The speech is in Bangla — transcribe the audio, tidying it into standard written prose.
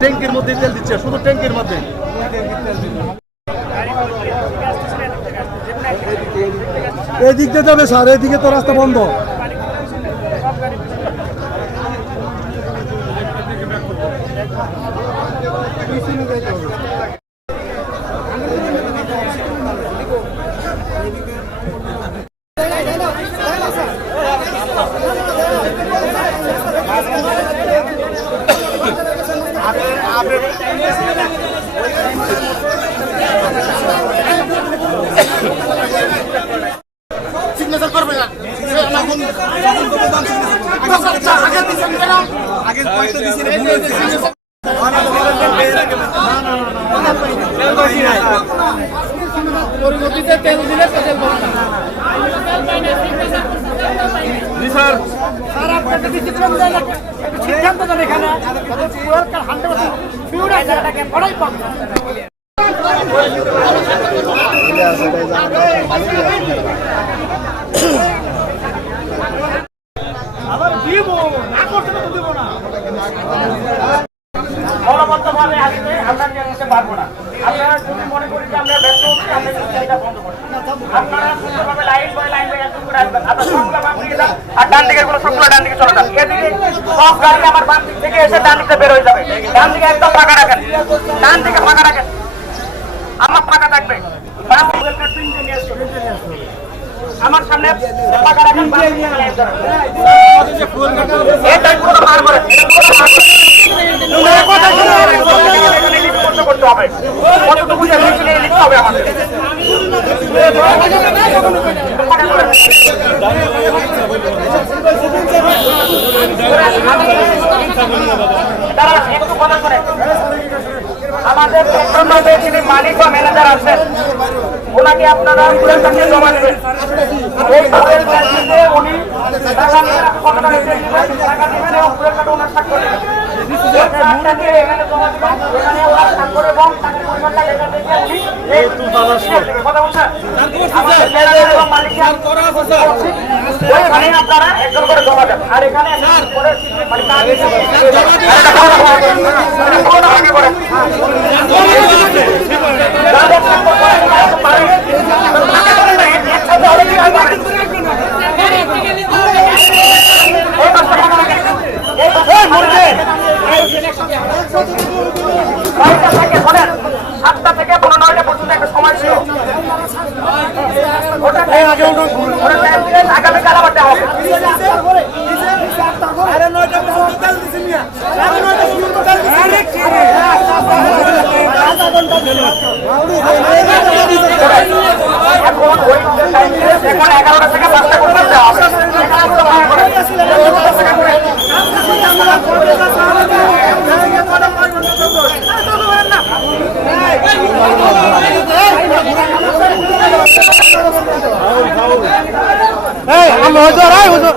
ট্যাঙ্কের মধ্যে তেল দিচ্ছে, শুধু ট্যাঙ্কের মধ্যে। এদিক দিয়ে যাবে স্যার, এদিকে তো রাস্তা বন্ধ। সিগনেচার করবে না, আগে পরিবর্তিতে তেল দিলে সিদ্ধান্ত দেন এখানে আবার দিব না, করতে তো দিব না। দলবদ্ধভাবে আসলে আমরা নিয়ে নিতে পারবো না। আপনারা যদি মনে করি যে আমরা ব্যস্ত হচ্ছি, আমরা এটা বন্ধ করি। আপনারা সুন্দরভাবে লাইন বাই একদম করে আসবেন। আপনার সবগুলো বাম দিকে যান, আর ডান দিকের গুলো সবগুলো ডান দিকে চলে যান। এদিকে সব গাড়ি আমার বাম দিক থেকে এসে ডান দিকে বের হয়ে যাবে। ডান দিকে একদম ফাঁকা রাখেন, ডান দিকে ফাঁকা রাখেন, আমার ফাঁকা থাকবে। আমার সামনে ফাঁকা রাখেন, করতে হবে, কতটুকু লিখতে হবে আমাদের। তারা একটু কথা করে আমাদের যিনি মালিক বা ম্যানেজার আছেন ওনাকে আপনারা জমা দেবেন। উনি টাকা নিয়ে টাকা দিবেন এবং ওনার স্বাক্ষর দেবেন। আপনারা একজন করে জমা দেন, আর এখানে সাতটা থেকে 9টা পর্যন্ত একটা সময় ছিল, আগামীকাল আবার দেওয়া হবে। এখন 11টা থেকে 5টা করে দেওয়া হবে। আমরা